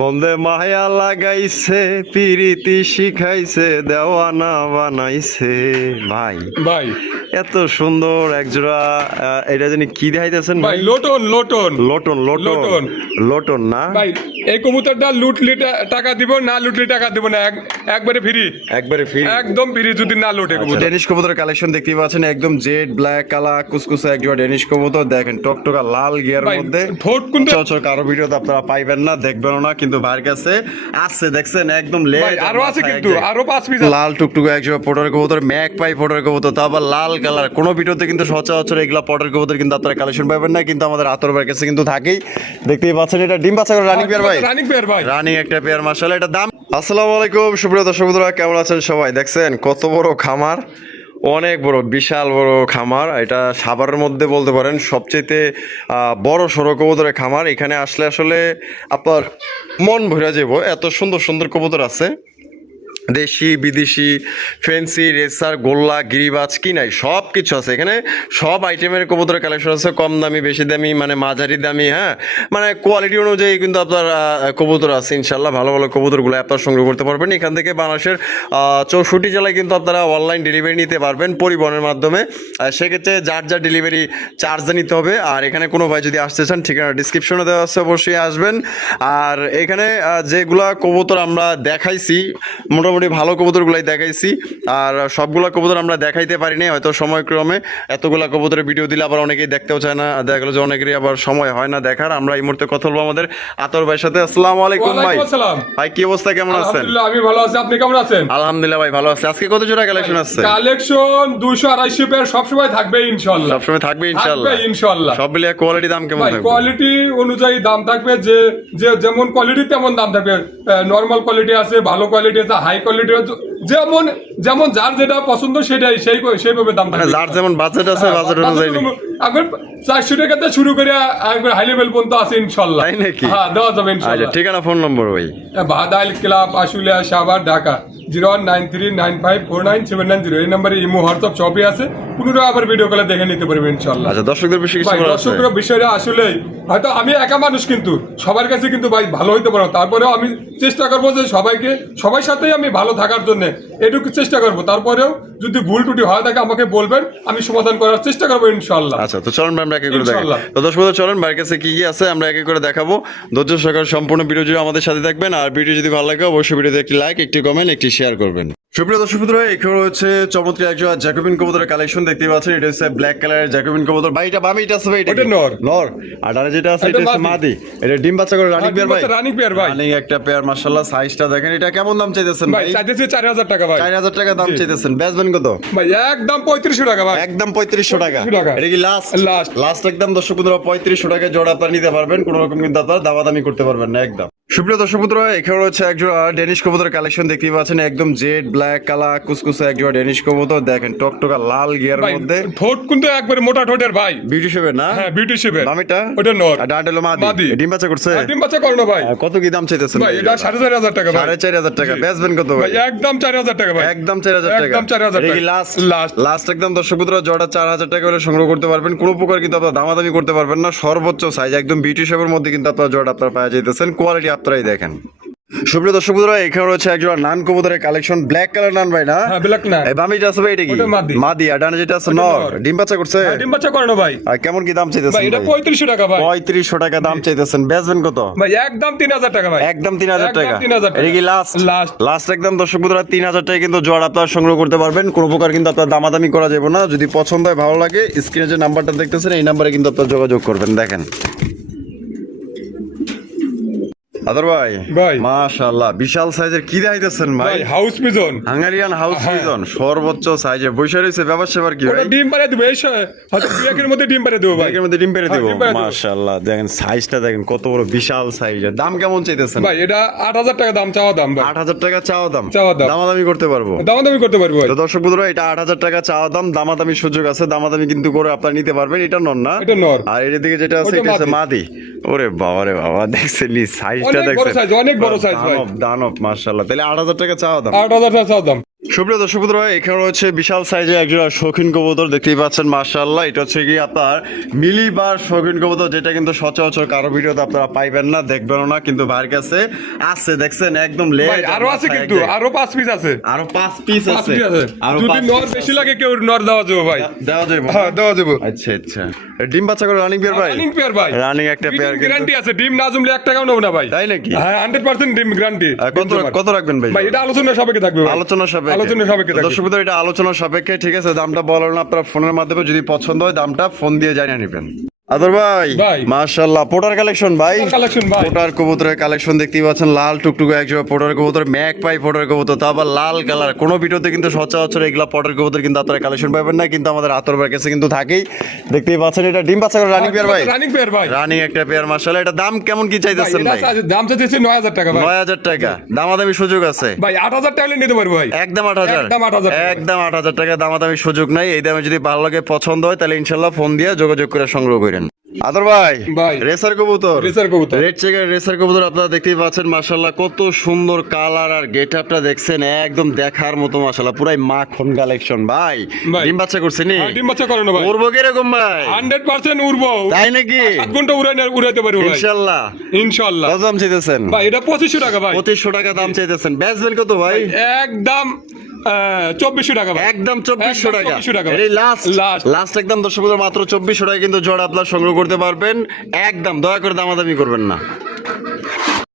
বন্দে মায়া লাগাইছে পিরিতি শিখাইছে দেওয়ানা বানাইছে। ভাই ভাই এত সুন্দর একজোড়া এটা জানি কি দেখাইতেছেন ভাই lotion lotion lotion lotion lotion না ভাই এই কবুতরটা লুটলি টাকা দিব না লুটলি টাকা দিব না একবারে ফ্রি একবারে ফ্রি একদম ফ্রি যদি না লুটে কবুতর। ডেনিশ কবুতরের কালেকশন দেখতে পাচ্ছেন একদম জেড ব্ল্যাক কালা কুসকুসে একজোড়া ডেনিশ কবুতর দেখেন টকটকা লাল গিয়ার ভাই, মধ্যে ঠোঁট কিন্তু চচর কারো ভিডিওতে আপনারা পাইবেন না দেখবেন না কিন্তু ভাইয়ের কাছে আছে দেখছেন একদম ভাই আরো আছে কিন্তু আরো 5 পিস লাল টুকটুকে একজোড়া পটের কবুতর ম্যাক পাই পটের কবুতর তা আবার লাল কালার কোন ভিডিওতে কিন্তু সচরাচর এগুলা পটের কবুতর কিন্তু আপনারা কালেকশন পাবেন না কিন্তু আমাদের আতর ভাইয়ের কাছে কিন্তু থাকেই দেখতেই পাচ্ছেন এটা ডিম বাচ্চা করে রানিং পেয়ার ভাই রানিং পেয়ার ভাই রানিং একটা পেয়ার মাশাআল্লাহ এটা দাম। আসসালামু আলাইকুম সুপ্রিয় দর্শক বন্ধুরা কেমন আছেন সবাই দেখছেন কত বড় খামার অনেক বড় বিশাল বড় খামার এটা সাভারের মধ্যে বলতে পারেন সবচেয়ে বড় সড়ো কবুতরের খামার এখানে আসলে আসলে আপনার মন ভরে যাব এত সুন্দর সুন্দর কবুতর আছে দেশি বিদেশি ফ্যান্সি রেসার গোল্লা গিরিবাজ কি নাই সব কিছু আছে এখানে সব আইটেমের কবুতরের কালেকশন আছে কম দামি বেশি দামি মানে মাঝারি দামি হ্যাঁ মানে কোয়ালিটি অনুযায়ী কিন্তু আপনার কবুতর আছে ইনশাল্লাহ ভালো ভালো কবুতরগুলো আপনার সংগ্রহ করতে পারবেন এখান থেকে বাংলাদেশের 64 জেলায় কিন্তু আপনারা অনলাইন ডেলিভারি নিতে পারবেন পরিবহনের মাধ্যমে সেক্ষেত্রে যার যার ডেলিভারি চার্জ নিতে হবে আর এখানে কোনো ভাই যদি আসতে চান ঠিকানা ডিসক্রিপশনে দেওয়া আছে অবশ্যই আসবেন। আর এখানে যেগুলা কবুতর আমরা দেখাইছি মোটামুটি ভালো কবুতরগুলাই দেখাইছি আর সবগুলা কবুতর আমরা দেখাইতে পারিনি হয়তো সময়ক্রমে এতগুলা কবুতরের ভিডিও দিলে আবার অনেকেই দেখতেও চায় না দেখা গেলো যে অনেকেরই আবার সময় হয় না দেখার। আমরা এই মুহূর্তে কথা বলবো আমাদের আতর ভাইয়ের সাথে। আসসালামু আলাইকুম ভাই। ভাই কি অবস্থা কেমন আছেন? আলহামদুলিল্লাহ আমি ভালো আছি আপনি কেমন আছেন? আলহামদুলিল্লাহ ভাই ভালো আছে। আজকে কত জোড়া কালেকশন আছে? কালেকশন 200 250 পেয়ার সব সময় থাকবে ইনশাআল্লাহ সব সময় থাকবে ইনশাআল্লাহ ইনশাআল্লাহ সব মিলিয়ে কোয়ালিটি দাম কেমন ভাই থাকবে? কোয়ালিটি অনুযায়ী দাম থাকবে যে যে যেমন কোয়ালিটি তেমন দাম থাকবে নরমাল কোয়ালিটি আছে ভালো কোয়ালিটি আছে হাই কোয়ালিটি আছে যেমন যেমন যার যেটা পছন্দ সেটাই সেইভাবে দাম থাকবে যার যেমন বাজেট আছে বাজেট অনুযায়ী এখন 400 টাকা থেকে শুরু করে একবার হাই লেভেল পর্যন্ত আছে ইনশাআল্লাহ। তাই নাকি? হ্যাঁ দেওয়া যাবে আচ্ছা ইনশাআল্লাহ। ঠিকানা ফোন নম্বর ভাই? বাদাইল ক্লাব আশুলিয়া সাভার ঢাকা 019395497990 এই নম্বরে ইমো হোয়াটসঅ্যাপ সবই আছে পুনরায় আবার ভিডিও কলে দেখে নিতে পারবেন ইনশাআল্লাহ। আচ্ছা দর্শকদের বিষয়ে কিছু ভাই বলার আছে? দর্শকদের বিষয়টা আসলে হয়তো আমি একা মানুষ কিন্তু সবার কাছে কিন্তু ভাই ভালো হইতে পারবো তারপরেও আমি চেষ্টা করবো যে সবার সাথেই আমি ভালো থাকার জন্য এটুকু চেষ্টা করবো তারপরেও যদি ভুল টুটি হয় থাকে আমাকে বলবেন আমি সমাধান করার চেষ্টা করবো ইনশাআল্লাহ। আচ্ছা তো চলুন আমরা একে করে দেখাবো ইনশাআল্লাহ। তো দর্শক চলুন ভাইয়ের কাছে কি কি আছে আমরা একে করে দেখাবো ধৈর্য সহকারে সম্পূর্ণ ভিডিও জুড়ে আমাদের সাথে থাকবেন আর ভিডিও যদি ভালো লাগে অবশ্যই ভিডিওতে একটি লাইক একটি কমেন্ট একটি শেয়ার করবেন। সুপ্রিয় দর্শক বন্ধুরা এখানে হচ্ছে চমৎকার একজন জ্যাকোবিন কবুতরের কালেকশন দেখতে পাচ্ছেন এটা হচ্ছে ব্ল্যাক কালারের জ্যাকোবিন কবুতর ভাই এটা বামে এটা আছে ভাই এটা নর নর আর ডানে যেটা আছে এটা হচ্ছে মাদি এটা ডিম বাচ্চা করে রানিং পেয়ার ভাই রানিং পেয়ার ভাই রানিং একটা পেয়ার মাশাআল্লাহ সাইজটা দেখেন এটা কেমন দাম চাইতেছেন ভাই ভাই? চাইতেছি 4000 টাকা ভাই 4000 টাকা দাম চাইতেছেন বেচবেন কত ভাই একদম 3500 টাকা ভাই একদম 3500 টাকা 3500 টাকা। এটা কি লাস্ট লাস্ট লাস্ট একদম দর্শক বন্ধুরা 3500 টাকায় জোড়া আপনারা নিতে পারবেন কোনো রকম কিন্তু আপনারা দামাদামি করতে পারবেন না একদম। সুপ্রিয় দর্শক বন্ধুরা এখানে হচ্ছে একজোড়া ডেনিশ কবুতরের কালেকশন দেখতে পাচ্ছেন একদম জেড ব্ল্যাক কালা কুসকুসে একজোড়া ডেনিশ কবুতর দেখেন টকটকা লাল গিয়ার ভাই মধ্যে ঠোঁট কিন্তু একবারে মোটা ঠোঁটের ভাই বিউটি শেপের না? হ্যাঁ বিউটি শেপের দামিটা ওটা নর আর ডাডেলো মাদি মাদি। ডিম বাচ্চা করছে ডিম বাচ্চা করলো ভাই কত কি দাম চাইতেছেন ভাই এটা 4500 টাকা ভাই 4500 টাকা বেচবেন কত ভাই? ভাই একদম 4000 টাকা ভাই একদম 4000 টাকা একদম 4000 এটা কি টাকা লাস্ট লাস্ট লাস্ট একদম দর্শক বন্ধুরা জোড়া 4000 টাকা করে সংগ্রহ করতে পারবেন কোনো প্রকার কিন্তু আপনারা দামাদামি করতে পারবেন না সর্বোচ্চ সাইজ একদম বিউটি শেপের মধ্যে কিন্তু আপনারা জোড়া আপনারা পাওয়া যাইতেছেন কোয়ালিটি আপনারাই দেখেন। সুপ্রিয় দর্শক বন্ধুরা এখানে রয়েছে একজোড়া নান কবুতরের কালেকশন ব্ল্যাক কালার নান ভাই না? হ্যাঁ ব্ল্যাক না এই বামিটা আছে ভাই এটা কি? ওটা মাদি। মাদি আর ডানে যেটা আছে নর ডিম বাচ্চা করছে? হ্যাঁ, ডিম বাচ্চা করানো ভাই আর কেমন কি দাম চাইতেছেন ভাই এটা ভাই? 3500 টাকা ভাই 3500 টাকা দাম চাইতেছেন বেচবেন কত ভাই একদম 3000 টাকা ভাই একদম 3000 টাকা 3000 টাকা এটা কি লাস্ট লাস্ট লাস্ট একদম দর্শক বন্ধুরা 3000 টাকা কিন্তু জোড়া আপনারা সংগ্রহ করতে পারবেন কোনো প্রকার কিন্তু আপনার দামাদামি করা যাবে না যদি পছন্দ হয় ভালো লাগে স্ক্রিনে যে নাম্বারটা দেখতেছেন এই নাম্বারে কিন্তু আপনারা যোগাযোগ করবেন দেখেন। আদর ভাই ভাই মাশাআল্লাহ বিশাল সাইজের কি দেখাইতেছেন ভাই? ভাই house pigeon Hungarian house pigeon সর্বোচ্চ সাইজে বসে রয়েছে ব্যবসা কি ওটা ভাই? ডিম পারে দিবে এই হয়তো বিয়াকের মধ্যে ডিম পারে দেবো ভাই এর মধ্যে ডিম পেরে হ্যাঁ, দেবো ডিম পেড়ে দেবো। মাশাআল্লাহ দেখেন সাইজটা দেখেন কত বড় বিশাল সাইজের দাম কেমন চাইতেছেন? ভাই এটা 8000 টাকা দাম চাওয়া দাম ভাই 8000 টাকা চাওয়া দাম চাওয়া দাম। দামাদামি করতে পারবো দামাদামি করতে পারবো ভাই তো দর্শক বন্ধুরা এটা 8000 টাকা চাওয়া দাম দামাদামি সুযোগ আছে দামাদামি কিন্তু করে আপনারা নিতে পারবেন এটা নন না এটা নর আর এর দিকে যেটা আছে ওটা এটা হচ্ছে মাদি। মাদি ওরে বাবা রে বাবা দেখছেন সাইজটা অনেক বড় দেখছেন সাইজ অনেক বড় সাইজ ভাই দানব দানব মাশাআল্লাহ তাহলে 8000 টাকা চাওয়া দাম 8000 টাকা চাওয়া দাম সুপ্রিয় দর্শক বন্ধুরা, এখানে রয়েছে বিশাল সাইজের একজোড়া শৌখিন কবুতর দেখতেই পাচ্ছেন। মাশাআল্লাহ, এটা হচ্ছে কি আপনার মিলিবার শৌখিন কবুতর, যেটা কিন্তু সচরাচর কারো ভিডিওতে আপনারা পাইবেন না, দেখবেনও না, কিন্তু ভাইয়ের কাছে আছে। দেখছেন একদম লেগ ভাই আরো আছে, কিন্তু আরো 5 পিস আছে, আরো 5 পিস পাঁচ আছে। পিস আছে। আরো যদি 5 নর বেশি লাগে কেউ নর দেওয়া যাবে ভাই, দেওয়া যাবে। হ্যাঁ দেওয়া যাবে। আচ্ছা আচ্ছা, ডিম বাচ্চা করে রানিং পেয়ার ভাই? রানিং পেয়ার ভাই, রানিং একটা পেয়ার গ্যারান্টি আছে, ডিম না জমলে 1 টাকাও নেব না ভাই। তাই নাকি? হ্যাঁ 100% ডিম গ্যারান্টি। কত রাখবেন ভাই? ভাই এটা আলোচনা সাপেক্ষে থাকবে ভাই। আলোচনা সাপেক্ষে। আলোচনা সাপেক্ষে থাকবে। দর্শক বন্ধুরা, এটা আলোচনা সাপেক্ষে, ঠিক আছে? দামটা বলার না, আপনারা ফোনের মাধ্যমে যদি পছন্দ হয় দামটা ফোন দিয়ে জানিয়ে নেবেন। আদর ভাই, ভাই। মাশাআল্লাহ, পোটার কালেকশন ভাই, কালেকশন ভাই, পোটার কবুতরের কালেকশন দেখতেই পাচ্ছেন। লাল টুকটুকে একজোড়া পোটার কবুতর, ম্যাক পাই পোটার কবুতর, তা আবার লাল কালার। কোনো ভিডিওতে কিন্তু সচরাচর এগুলা পোটার কবুতর কিন্তু আপনারা কালেকশন পাবেন না, কিন্তু আমাদের আতর ভাইয়ের কাছে কিন্তু থাকেই। দেখতেই পাচ্ছেন এটা ডিম বাচ্চা করে রানিং পেয়ার ভাই? রানিং পেয়ার ভাই, রানিং একটা পেয়ার। মাশাআল্লাহ, এটা দাম কেমন কি চাইতেছেন ভাই? দাম চাইছে 9000 টাকা ভাই। 9000 টাকা দামাদামি সুযোগ আছে ভাই 8000 টাকা নিতে পারবো ভাই। একদম 8000, একদম 8000 টাকা। একদম 8000 টাকা দামাদামি সুযোগ নাই। এই দামে যদি ভালো লাগে, পছন্দ হয়, তাহলে ইনশাল্লাহ ফোন দিয়ে যোগাযোগ করে সংগ্রহ করেন। আদর ভাই, ভাই। রেসার কবুতর, রেসার কবুতর। রেড চেকার রেসার কবুতর আপনারা দেখতেই পাচ্ছেন। মাশাআল্লাহ, কত সুন্দর কালার আর গেটআপটা দেখছেন, একদম দেখার মতো। মাশাআল্লাহ, পুরাই মাখন কালেকশন ভাই। ভাই। ডিম বাচ্চা করছে নি? হ্যাঁ, ডিম বাচ্চা করে না ভাই। উড়বো কিরকম ভাই? 100% উড়বো। তাই নাকি? 7 ঘন্টা উড়াইতে পারবো ভাই ইনশাআল্লাহ। ইনশাআল্লাহ। কত দাম চাইতেছেন ভাই এটা 2500 টাকা ভাই। 2500 টাকা দাম চাইতেছেন। বেচবেন কত ভাই? একদম 2400 টাকা ভাই। একদম 2400 টাকা। 2400 টাকা। এই লাস্ট লাস্ট একদম দর্শক বন্ধুরা, মাত্র 2400 টাকা কিন্তু জোড়া আপনারা সংগ্রহ করতে পারবেন। একদম দয়া করে দামাদামি করবেন না।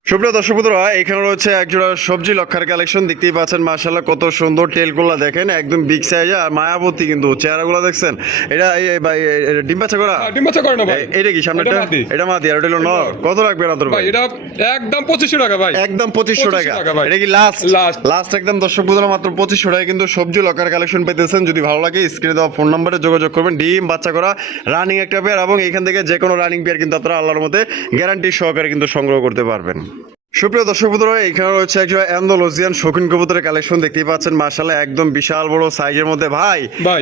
সুপ্রিয় দর্শক বন্ধুরা, এখানে রয়েছে একজোড়া সবজি লক্ষার কালেকশন দেখতেই পাচ্ছেন। মাশাআল্লাহ, কত সুন্দর টেলগুলো দেখেন, একদম বিগ সাইজ আর মায়াবতী, কিন্তু চেহারাগুলো দেখছেন। এটা ভাই ডিম বাচ্চা করা? ডিম বাচ্চা করে না ভাই। এটা কি সামনেটা? এটা মাদি, আর এটা হলো নর। কত রাখবেন আদর ভাই ভাই? এটা একদম 2500 টাকা ভাই। একদম 2500 টাকা ভাই। এটা কি লাস্ট? লাস্ট। লাস্ট একদম দর্শক বন্ধুরা, মাত্র 2500 টাকা কিন্তু সবজি লকার কালেকশন পেতেছেন। যদি ভালো লাগে স্ক্রিনে দেওয়া ফোন নম্বরে যোগাযোগ করবেন। ডিম বাচ্চা করা রানিং একটা পেয়ার, এবং এখান থেকে যে কোনো রানিং পেয়ার কিন্তু আপনারা আল্লাহর মধ্যে গ্যারান্টি সহকারে কিন্তু সংগ্রহ করতে পারবেন। সুপ্রিয় দর্শক বন্ধুরা, এখানে রয়েছে একজন অ্যান্ডালুসিয়ান শৌখিন কবুতরের কালেকশন দেখতেই পাচ্ছেন। মাশাআল্লাহ, একদম বিশাল বড় সাইজের মধ্যে ভাই।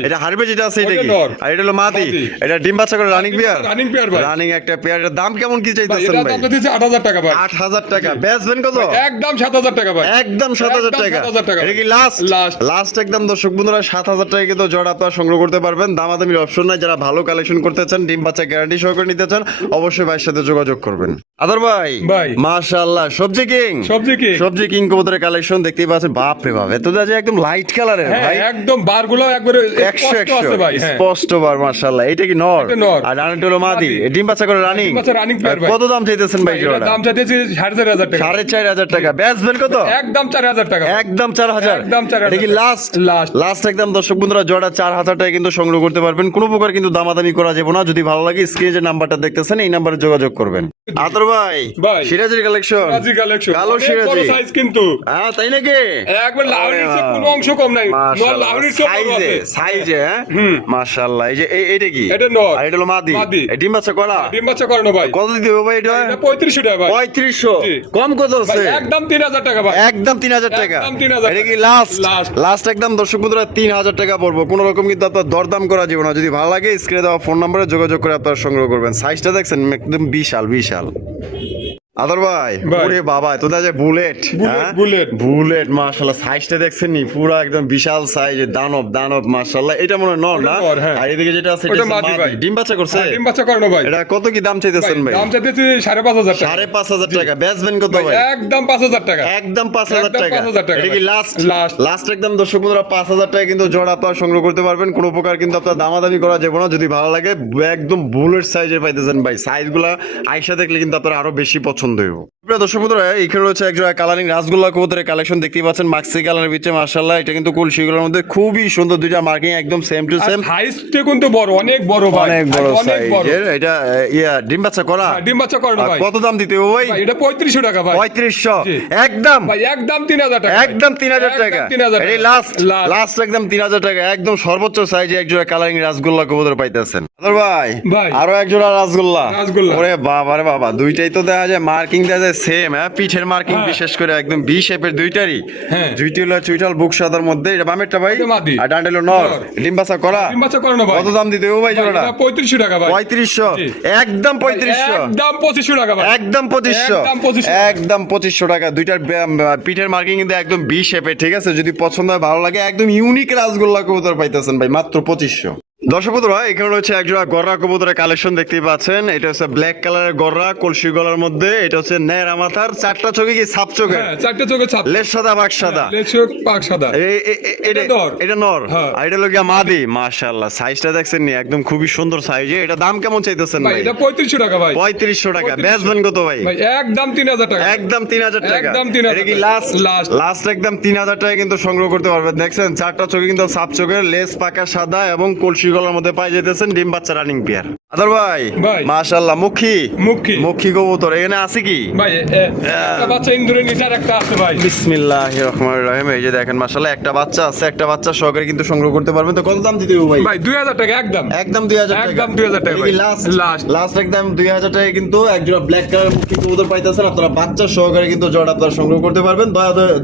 এটা হারবে যেটা আছে এটা কি? আর এটা হলো মাদি। এটা ডিম বাচ্চা করে রানিং পেয়ার? রানিং পেয়ার ভাই। রানিং একটা পেয়ার। এর দাম কেমন কি চাইতেছেন এটা ভাই? দাম দিয়েছে 8000 টাকা ভাই। 8000 টাকা। বেচবেন কত? একদম 7000 টাকা ভাই। একদম 7000 টাকা। 7000 টাকা। এটা কি লাস্ট? লাস্ট একদম দর্শক বন্ধুরা, 7000 টাকা কিন্তু জোড়া আপনারা সংগ্রহ করতে পারবেন। দামাদামির অপশন নাই। যারা ভালো কালেকশন করতে চান, ডিম বাচ্চা গ্যারান্টি সহকারে নিতে চান, অবশ্যই ভাইয়ের সাথে যোগাযোগ করবেন। আদর ভাই, মাশাআল্লাহ, সবজি কিং, সবজি কিং কবুতরের কালেকশন দেখতেই পাচ্ছেন। বাপ রে বাপ, এত যে একদম লাইট কালারের ভাই, একদম বারগুলো একবারে 100 আছে ভাই। স্পষ্ট বার। মাশাআল্লাহ, এটা কি নর? আর রানিটা হলো মাদি। ডিম বাচ্চা করে রানিং। রানিং পেয়ার ভাই। কত দাম চাইতেছেন ভাই জোড়া? দাম চাইতেছি 4500 টাকা। 4500 টাকা। বেচবেন কত? একদম 4000 টাকা। একদম 4000। একদম 4000। এটা কি লাস্ট একদম দর্শক বন্ধুরা, জোড়া 4000 টাকা কিন্তু সংগ্রহ করতে পারবেন। কোনো প্রকার কিন্তু দামাদামি করা যাবে না। যদি ভালো লাগে স্ক্রিনে যে নাম্বারটা দেখতেছেন, এই নাম্বারে যোগাযোগ করবেন। আদর ভাই, সিরাজের কালেকশন, কালো সিরাজি সাইজ কিন্তু। হ্যাঁ তাই নাকি? একবার লাউরির চেয়ে কোনো অংশ কম নাই। নর লাউরির চেয়ে বড় আছে সাইজে। মাশাআল্লাহ, এই যে এইটা কি? এটা নর। আর এটা হলো মাদি। এই ডিম বাচ্চা করা? ডিম বাচ্চা করে না ভাই। কত দিতে ভাই এটা? এটা 3500 টাকা ভাই। 3500? কম কত আছে? একদম 3000 টাকা ভাই। একদম 3000 টাকা। একদম 3000। এটা কি লাস্ট একদম দর্শক বন্ধুরা 3000 টাকা পড়বো। কোনো রকম কিন্তু আপনার দরদাম করা যাবে না। যদি ভালো লাগে স্ক্রিনে দেওয়া ফোন নম্বরে যোগাযোগ করে আপনারা সংগ্রহ করবেন। সাইজটা দেখছেন একদম বিশাল বিশাল। আদর ভাই, ওরে বাবা, তো যে বুলেট মাশাআল্লাহ, সাইজটা দেখছেন নি? পুরো একদম বিশাল সাইজ, দানব মাশাআল্লাহ। এটা মনে হয় নর না? আর এদিকে যেটা আছে এটা মাদি। ডিম বাচ্চা করছে? ডিম বাচ্চা করে না ভাই। এটা কত কি দাম চাইতেছেন ভাই? দাম চাইতেছি 5500 টাকা। 5500 টাকা। বেচবেন কত ভাই? একদম 5000 টাকা। একদম 5000 টাকা। 5000 টাকা। এটা কি লাস্ট একদম দর্শক বন্ধুরা, 5000 টাকা কিন্তু জোড়া আপনারা সংগ্রহ করতে পারবেন। কোনো প্রকার কিন্তু আপনার দামাদামি করা যাবে না। যদি ভালো লাগে একদম বুলেট সাইজের পাইতেছেন ভাই। সাইজগুলা আয়শা দেখলে কিন্তু আপনার আরো বেশি পছন্দ হইব। দর্শক বন্ধুরা, এখানে রয়েছে একজোড়া কালারিং রাসগোল্লা কবুতরের কালেকশন দেখতেই পাচ্ছেন। মাক্সি কালারের ভিতরে মাশাআল্লাহ, এটা কিন্তু কলসিগুলোর মধ্যে খুবই সুন্দর। দুইটা মার্কিং একদম সেম টু সেম। সাইজটা কিন্তু বড়, অনেক বড় ভাই, অনেক বড় সাইজের। এটা ডিম বাচ্চা করা? ডিম বাচ্চা করে না ভাই। কত দাম দিতে হবে ভাই? এটা 3500 টাকা ভাই। 3500? একদম ভাই, একদম 3000 টাকা। একদম 3000 টাকা। এই লাস্ট একদম 3000 টাকা। একদম সর্বোচ্চ সাইজে একজোড়া কালারিং রাসগোল্লা কবুতর পাইতেছেন। ভাই ভাই। আরো এক জোড়া রাসগোল্লা রাসগোল্লা। ওরে বাবা রে বাবা, দুইটাই তো দেখা যায় মার্কিং দেখা যায় সেম, হ্যাঁ পিঠের মার্কিং হ্যাঁ। বিশেষ করে একদম বি শেপের দুইটারই। হ্যাঁ। দুইটি হলো চুইটাল বুক সাদার মধ্যে, এটা বামেরটা ভাই এটা মাদি। আর ডান্ডেল নর, নর। ডিম্বাসা করা। ডিম্বাচা করানো ভাই। কত দাম দিতে হবে ভাই জোড়াটা? 3500 টাকা ভাই। 3500, জি। একদম 3500, একদম 2500 টাকা ভাই। একদম 2500, একদম 2500 একদম 2500 টাকা। দুইটার পিঠের মার্কিং কিন্তু একদম বি শেপের, ঠিক আছে? যদি পছন্দ হয় ভালো লাগে, একদম ইউনিক রাসগোল্লা কবুতর পাইতেছেন ভাই মাত্র 2500। দর্শক বন্ধুরা, এখানে হচ্ছে একজোড়া গররা কবুতরের কালেকশন দেখতেই পাচ্ছেন। এটা হচ্ছে ব্ল্যাক কালারের গররা, কলসি গলার মধ্যে। এটা হচ্ছে ন্যাড়া মাথার, চারটা চোখে কি ছাপ চোখে, হ্যাঁ, চারটে চোখে ছাপ। লেজ সাদা বাঘ সাদা। লেজ চোখ পাক সাদা। এটা নর। এটা নর, হ্যাঁ। আর এটা লোকিয়া মাদি। মাশাআল্লাহ, সাইজটা দেখছেন নি, একদম খুবই সুন্দর সাইজ। এটা দাম কেমন চাইতেছেন ভাই ভাই? এটা 3500 টাকা ভাই। 3500 টাকা। 3500 বেচবেন কত ভাই? ভাই একদম 3000 টাকা। একদম 3000 টাকা। একদম 3000 এটা কি টাকা। লাস্ট? লাস্ট। লাস্ট একদম 3000 টাকা কিন্তু সংগ্রহ করতে পারবেন। দেখছেন চারটা চোখে কিন্তু সাপ চোখের, লেজ পাকা সাদা এবং কলসি গলার মধ্যে পাই যেতেছেন ডিম বাচ্চা রানিং পেয়ার। আদর ভাই ভাই। মাশাআল্লাহ, মুখী মুখী। মুখী কবুতর এখানে আছে কি? ভাই একটা বাচ্চা ইন্দুরের নিচে আর একটা আছে ভাই। বিসমিল্লাহির রহমানির রহিম। এই যে দেখেন মাশাআল্লাহ একটা বাচ্চা আছে, একটা বাচ্চা সহকারে কিন্তু সংগ্রহ করতে পারবেন। তো কত দাম দিতে হবে ভাই? ভাই 2000 টাকা একদম। একদম 2000 টাকা। একদম 2000 টাকা ভাই। Last last. লাস্ট একদম 2000 টাকা কিন্তু একজোড়া ব্ল্যাক কালার মুখী কবুতর পাইতেছেন আপনারা। বাচ্চা সহকারে কিন্তু জোড়া আপনারা সংগ্রহ করতে পারবেন।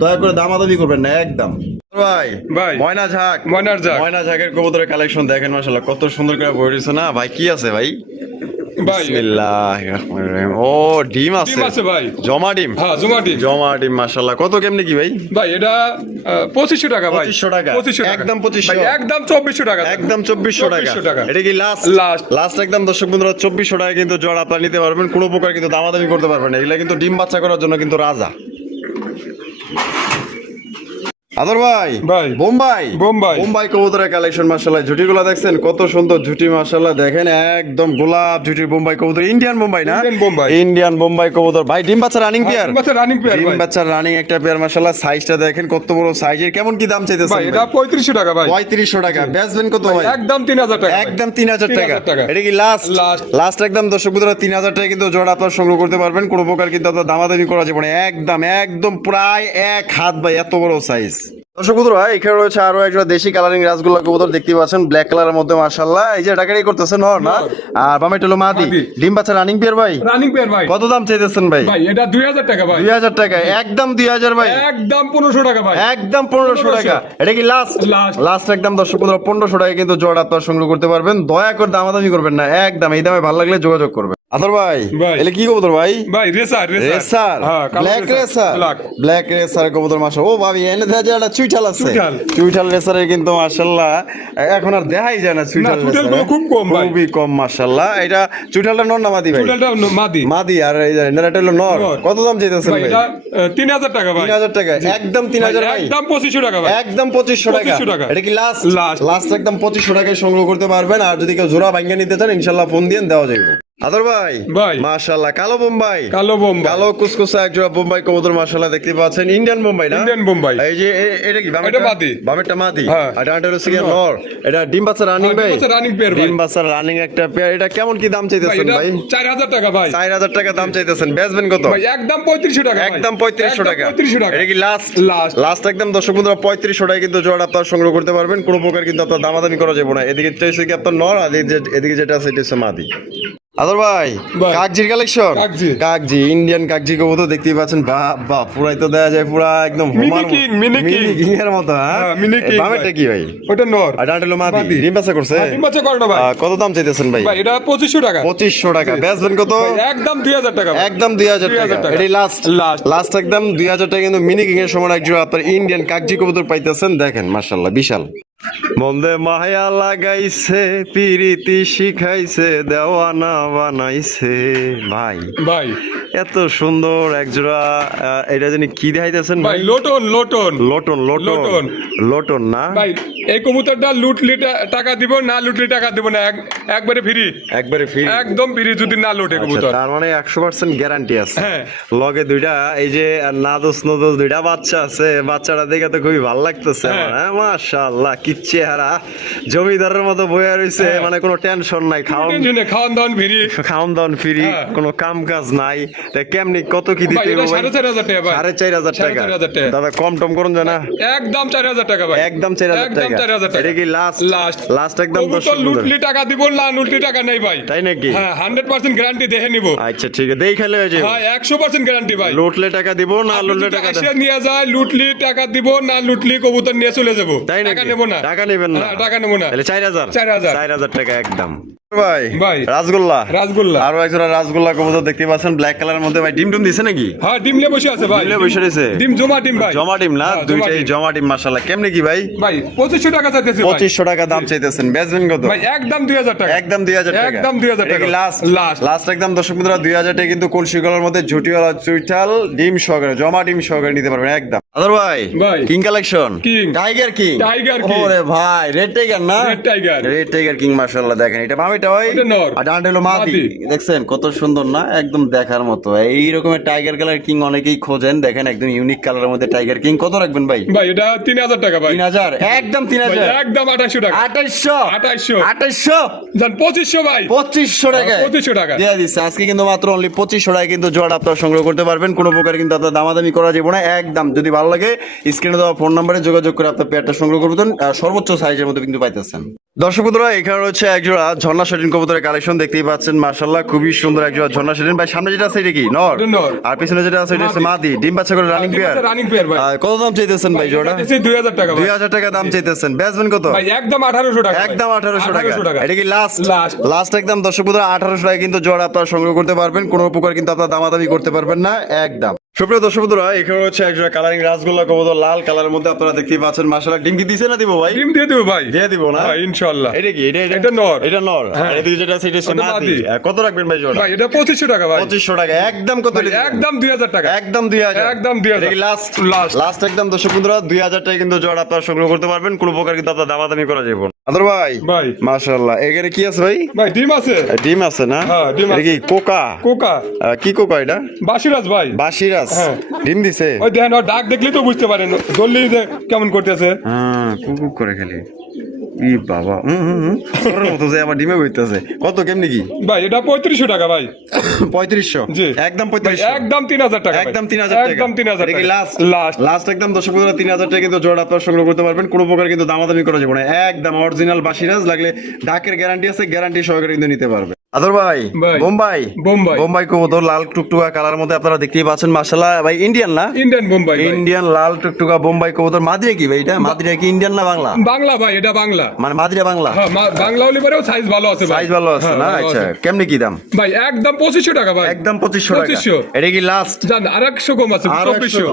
দয়া করে দামাদামি করবেন না একদম। ভাই ভাই। ময়না ঝাঁক, ময়নার ঝাঁক। ময়না ঝাঁকের কবুতরের কালেকশন দেখেন মাশাআল্লাহ, কত সুন্দর করে বই রয়েছে না ভাই। কি আছে ভাই? ভাই বিসমিল্লাহির রহমানির রহিম। ও ডিম আছে, ডিম আছে ভাই। জমা ডিম। হ্যাঁ জুমাটি। জমা ডিম মাশাআল্লাহ। কত কেমনি কি ভাই? ভাই এটা 2500 টাকা ভাই। 2500 টাকা। 2500 টাকা। একদম 2500। ভাই একদম 2400 টাকা। একদম 2400 টাকা। 2400 টাকা। এটা কি লাস্ট? লাস্ট। লাস্ট একদম দর্শক বন্ধুরা 2400 টাকা কিন্তু জোড়া আপনারা নিতে পারবেন। কোনো প্রকার কিন্তু দামাদামি করতে পারবেন না। এগুলা কিন্তু ডিম বাচ্চা করার জন্য কিন্তু রাজা। আদর ভাই ভাই। বোম্বাই বোম্বাই। বোম্বাই কবুতরের কালেকশন মাশাআল্লাহ। ঝুটিগুলো দেখছেন কত সুন্দর ঝুটি মাশাআল্লাহ। দেখেন একদম গোলাপ ঝুটির বোম্বাই কবুতর, ইন্ডিয়ান বোম্বাই না? ইন্ডিয়ান বোম্বাই। ইন্ডিয়ান বোম্বাই কবুতর ভাই। ডিম বাচ্চা রানিং পেয়ার, ডিম বাচ্চা running pair ডিম ভাই। বাচ্চা রানিং একটা পেয়ার মাশাআল্লাহ। সাইজটা দেখেন কত বড় সাইজের। কেমন কি দাম চাইতেছেন ভাই এটা 3500 টাকা ভাই। 3500 টাকা। বেচবেন কত ভাই? একদম 3000 টাকা। ভাই। একদম 3000 টাকা। 3000 টাকা। এটা কি লাস্ট? লাস্ট। লাস্ট একদম দর্শক বন্ধুরা 3000 টাকা কিন্তু জোড়া আপনারা সংগ্রহ করতে পারবেন। কোনো প্রকার কিন্তু আপনার দামাদামি করা যাবে না। একদম একদম প্রায় এক হাত ভাই, এত বড় সাইজ। দর্শক বন্ধুরা, এখানে রয়েছে আরো একটা দেশি কালারিং রাসগোল্লা কবুতর দেখতে পাচ্ছেন, ব্ল্যাক কালারের মধ্যে মাশাআল্লাহ। এই যে ডাকারি করতেছে নর না? নর। আর বামেটা হলো মাদি। মাদি। ডিম বাচ্চা রানিং পেয়ার ভাই। রানিং পেয়ার ভাই। কত দাম চাইতেছেন ভাই? ভাই এটা 2000 টাকা ভাই। 2000 টাকা। একদম 2000 ভাই। একদম 1500 টাকা ভাই। একদম 1500 টাকা। এটা কি লাস্ট? লাস্ট। লাস্ট একদম দর্শক বন্ধুরা 1500 টাকা কিন্তু জোড়া আপনারা সংগ্রহ করতে পারবেন। দয়া করে দামাদামি করবেন না, একদম এই দামে ভালো লাগলে যোগাযোগ করবেন। আদর ভাই ভাই। এলে কি কবুতর ভাই? ভাই রেসার রেসার, হ্যাঁ কালো black racer, black. Black racer কবুতর মাশাআল্লাহ। ও ভাবি এনে দেখা যায় একটা চুইঠাল আছে। চুইঠাল। চুইঠাল রেসারের কিন্তু মাশাআল্লাহ এখন আর দেখাই যায় না চুইঠাল না, চুইঠাল রেসার। গুলো খুব কম ভাই। খুবই কম মাশাআল্লাহ। এটা চুইঠালটা নর না মাদি ভাই? চুলটা মাদি। মাদি। আর এই যে নেরাটা হলো নর। নর। কত দাম চাইতেছেন ভাই ভাই? এটা 3000 টাকা ভাই। 3000 টাকা। একদম 3000 ভাই। একদম 2500 টাকা ভাই। একদম 2500 টাকা। 2500 টাকা। এটা কি লাস্ট? লাস্ট। লাস্ট একদম 2500 টাকায় সংগ্রহ করতে পারবেন। আর যদি কেউ জোড়া ভাঙ্গা নিতে চান ইনশাআল্লাহ ফোন দিয়ে দেওয়া যাবে। আদর ভাই ভাই। মাশাআল্লাহ, কালো বোম্বাই। কালো বোম্বাই। কালো কুসকুসা এক জোড়া বোম্বাই কবুতর মাশাআল্লাহ দেখতে পাচ্ছেন। ইন্ডিয়ান বোম্বাই না? ইন্ডিয়ান বোম্বাই। এই যে এটা কি এটা মাদি। বামেরটা মাদি। হ্যাঁ। আর ডানটা হচ্ছে কি নর। এটা ডিম বাচ্চা রানিং হ্যাঁ, ভাই। ডিম বাচ্চা running pair ভাই। ডিম বাচ্চা রানিং একটা পেয়ার। এটা কেমন কি দাম ভাই চাইতেছেন এটা ভাই? 4000 টাকা ভাই। 4000 টাকা দাম চাইতেছেন। বেচবেন কত? ভাই একদম 3500 টাকা ভাই। একদম 3500 টাকা। 3500 টাকা। এটা কি লাস্ট? লাস্ট। লাস্ট একদম দর্শক বন্ধুরা 3500 টাকা কিন্তু জোড়া আপনারা সংগ্রহ করতে পারবেন। কোনো প্রকার কিন্তু আপনার দামাদামি করা যাবে না। এদিকে হচ্ছে কি আপনার নর, আর এদিকে যেটা আছে এটা হচ্ছে মাদি। আদর ভাই ভাই। কাকজির কালেকশন। কাকজি। কাকজি ইন্ডিয়ান কাকজি কবুতর দেখতেই পাচ্ছেন। বাহ বাহ, পুরাই তো দেয়া যায় পুরা একদম mini king, mini king. King এর মতো। হ্যাঁ হ্যাঁ, মিনি কিং বামেরটা ভাই। কি ভাই? ওটা নর। আর ডান্টেলো মাদি। মাদি। ডিম বাচ্চা করছে? হ্যাঁ, ডিম বাচ্চা করে না ভাই। কত দাম চাইতেছেন ভাই? ভাই এটা 2500 টাকা। 2500 টাকা। বেচবেন কত? ভাই একদম 2000 টাকা ভাই। একদম 2000 টাকা। 2000 টাকা। এটাই লাস্ট। লাস্ট। লাস্ট একদম 2000 টাকা কিন্তু মিনি কিং এর সময় এক জোড়া আপনার ইন্ডিয়ান কাকজি কবুতর পাইতেছেন। দেখেন মাশাআল্লাহ বিশাল। বন্দে মায়া লাগাইছে, পিরিতি শিখাইছে, দেওয়ানা বানাইছে। ভাই ভাই এত সুন্দর এক জোড়া এটা জানি কি দেখাইতেছেন ভাই ভাই? Lotion lotion. লটন লটন লটন। লটন না ভাই এই কবুতরটা লুটলি টাকা দিব না, লুটলি টাকা দিব না, একবারে ফ্রি। একবারে ফ্রি। একদম ফ্রি যদি না লোটে কবুতর। তার মানে 100% গ্যারান্টি আছে। হ্যাঁ। লগে দুইটা এই যে নাদোস নদোস দুইটা বাচ্চা আছে। বাচ্চাটা দেখে তো খুবই ভালো লাগতেছে হ্যাঁ। আমার। হ্যাঁ মাশাআল্লাহ, কি কি চেহারা, জমিদারের মতো বইয়া রয়েছে, হ্যাঁ। মানে কোনো টেনশন নাই, খাওয়ান দাওয়ান ফিরি। খাওন দাওন ফ্রি, হ্যাঁ। কোনো কাম কাজ নাই। তা কেমনি কত কি ভাই দিতে এটা হবে ভাই? 4,500 টাকা ভাই। 4,500 টাকা। 4,500 টাকা। দাদা কম টম করুন জানা, একদম 4,000 টাকা ভাই। একদম 4,000 একদম টাকা। 4,000 টাকা। এটা কি লাস্ট? লাস্ট। লাস্ট একদম কবুতর 10 লুটলি টাকা দিব না, লুটলি টাকা নেই ভাই। তাই নাকি? হ্যাঁ 100% গ্যারান্টি দেখে নিব। আচ্ছা ঠিক আছে, দেই খেলে হয়ে যাবে। হ্যাঁ 100% গ্যারান্টি ভাই। লুটলে টাকা দিব না, আপনি লুটলে যদি টাকা আসিয়া নিয়ে যায়, লুটলি টাকা দিব না, লুটলি কবুতর নিয়ে চলে যাব। তাই নাকি? টাকা নেব না। টাকা নেবেন না? হ্যাঁ, টাকা নেব না। তাহলে 4,000 4,000 4,000 টাকা একদম। ভাই ভাই। রাসগোল্লা, রাসগোল্লা। আরো একজোড়া রাসগোল্লা কবুতর দেখতে পাচ্ছেন ব্ল্যাক কালারের মধ্যে। ভাই ডিম টুম দিছে নাকি? হ্যাঁ ডিম নিয়ে বসে আছে ভাই। ডিম নিয়ে বসে রয়েছে? ডিম জমা ডিম ভাই। জমা ডিম না? হ্যাঁ, দুইটাই ডিম। জমা ডিম মাশাআল্লাহ। কেমনে কি ভাই? ভাই 2500 টাকা চাইতেছি ভাই। 2500 টাকা দাম চাইতেছেন, বেচবেন কত? ভাই একদম 2,000 টাকা। একদম 2,000 টাকা। একদম 2,000 টাকা। Last last. লাস্ট একদম দর্শক বন্ধুরা 2,000 টাকা কিন্তু কলসি গলার মধ্যে ঝুটিওয়ালা চুইঠাল ডিম সহকারে, জমা ডিম সহকারে নিতে পারবেন একদম। আদর ভাই ভাই। King collection, king. Tiger king. Tiger king. ওরে ভাই রেড টাইগার না? Red tiger. Red tiger king মাশাআল্লাহ। দেখেন এটা মামিটা ভাই, এটা নর। আর ডান্ডা হলো মাদি। মাদি। দেখছেন কত সুন্দর না, একদম দেখার মতো। এই রকমের টাইগার কালার কিং অনেকেই খোঁজেন, দেখেন একদম ইউনিক কালারের মধ্যে টাইগার কিং। কত রাখবেন ভাই? ভাই এটা 3,000 টাকা ভাই। 3,000 একদম ভাই 3,000 একদম 2,800 টাকা। 2,800 2,800 জান 2500 ভাই। 2500 টাকা 2500 টাকা। দিয়ে দিচ্ছে আজকে কিন্তু মাত্র অনলি 2500 টাকা কিন্তু জোড়া আপনারা সংগ্রহ করতে পারবেন। কোনো প্রকার কিন্তু আপনার দামাদামি করা যাবে না, একদম। যদি ভালো লাগে স্ক্রিনে দেওয়া ফোন নাম্বারে যোগাযোগ করে আপনার পেয়ারটা সংগ্রহ করবেন, সর্বোচ্চ সাইজের মধ্যে কিন্তু পাইতেছেন। দর্শক বন্ধুরা এখানে রয়েছে একজোড়া ঝর্ণা শাটিন কবুতরের কালেকশন দেখতেই পাচ্ছেন মাশাআল্লাহ, খুবই সুন্দর একজোড়া ঝর্ণা শাটিন। ভাই সামনে যেটা আছে এটা কি নর? এটা নর। আর পিছনে যেটা আছে এটা হচ্ছে মাদি, ডিম বাচ্চা করে রানিং পেয়ার। রানিং পেয়ার ভাই। কত দাম চাইতেছেন ভাই জোড়া? 2,000 টাকা ভাই। 2,000 টাকা দাম চাইতেছেন, বেচবেন কত? ভাই একদম 1,800 টাকা। একদম 1,800 টাকা। 1,800 টাকা। এটা কি লাস্ট? লাস্ট। লাস্ট একদম দর্শক বন্ধুরা 1,800 টাকা কিন্তু জোড়া আপনারা সংগ্রহ করতে পারবেন। কোনো প্রকার কিন্তু আপনারা দামাদামি করতে পারবেন না একদম। সুপ্রিয় দর্শক বন্ধুরা এখানে হচ্ছে একজোড়া কালারিং রাসগোল্লা কবুতর লাল কালারের মধ্যে আপনারা দেখতেই পাচ্ছেন মাশাআল্লাহ। ডিম কি দিছে না দিব ভাই? ডিম দিয়ে দেব ভাই। দিয়ে দিব না? হ্যাঁ ইনশাআল্লাহ। এটা কি? এটা নর। এটা নর। হ্যাঁ। আর এদিকে যেটা আছে এটা হচ্ছে ওটা মাদি। মাদি। কত রাখবেন ভাই জোড়া? ভাই এটা 2500 টাকা ভাই। 2500 টাকা একদম। কত ভাই, দিবেন? একদম 2,000 টাকা। একদম 2,000 একদম 2,000 এটা কি লাস্ট? লাস্ট। লাস্ট একদম দর্শক বন্ধুরা 2,000 টাকা কিন্তু জোড়া আপনারা সংগ্রহ করতে পারবেন। কোনো প্রকার কিন্তু আপনার দামাদামি করা যাবে না। আদর ভাই ভাই। মাশাআল্লাহ এখানে কি আছে ভাই? ভাই ডিম আছে। ডিম আছে না? হ্যাঁ, ডিম এটা আছে। কি কোকা? কোকা। কি কোকা এটা? বাসিরাজ ভাই। বাসিরাজ। হ্যাঁ। ডিম দিছে? ওই দেখেন ওর ডাক দেখলেই তো বুঝতে পারেন, দললি যে কেমন করতেছে। হ্যাঁ কুকুক করে খেলে। ই বাবা সরের মতো যে আমার ডিমে বইতেছে। কত কেমনি কি? ভাই এটা 3,500 টাকা ভাই। 3500 জি। একদম ভাই, 3500 একদম 3,000 টাকা ভাই। একদম 3,000 টাকা। একদম 3,000 এটা কি টাকা। লাস্ট? লাস্ট। লাস্ট একদম দর্শক বন্ধুরা 3,000 টাকা কিন্তু জোড়া আপনারা সংগ্রহ করতে পারবেন। কোনো প্রকার কিন্তু দামাদামি করা যাবে না, একদম অরিজিনাল বাসিরাজ। লাগলে ডাকের গ্যারান্টি আছে, গ্যারান্টি সহকারে কিন্তু নিতে পারবে। আদর ভাই ভাই। বোম্বাই বোম্বাই। বোম্বাই কবুতর লাল টুকটুকা কালার মধ্যে আপনারা দেখতেই পাচ্ছেন মাশাআল্লাহ। ভাই ইন্ডিয়ান না? ইন্ডিয়ান বোম্বাই ভাই। ইন্ডিয়ান লাল টুকটুকা বোম্বাই কবুতর। মাদিরা কি ভাই এটা? মাদিরা কি ইন্ডিয়ান না বাংলা? বাংলা ভাই, এটা বাংলা। মানে মাদিরা বাংলা? হ্যাঁ বাংলা হলে পরেও সাইজ ভালো আছে ভাই। সাইজ ভালো আছে হ্যাঁ, না? ভালো আচ্ছা আছে। কেমনে কি দাম? ভাই একদম 2,500 টাকা ভাই। একদম 2500 টাকা। 2500 এটা কি লাস্ট? জান আর 100 কম আছে, 2,400।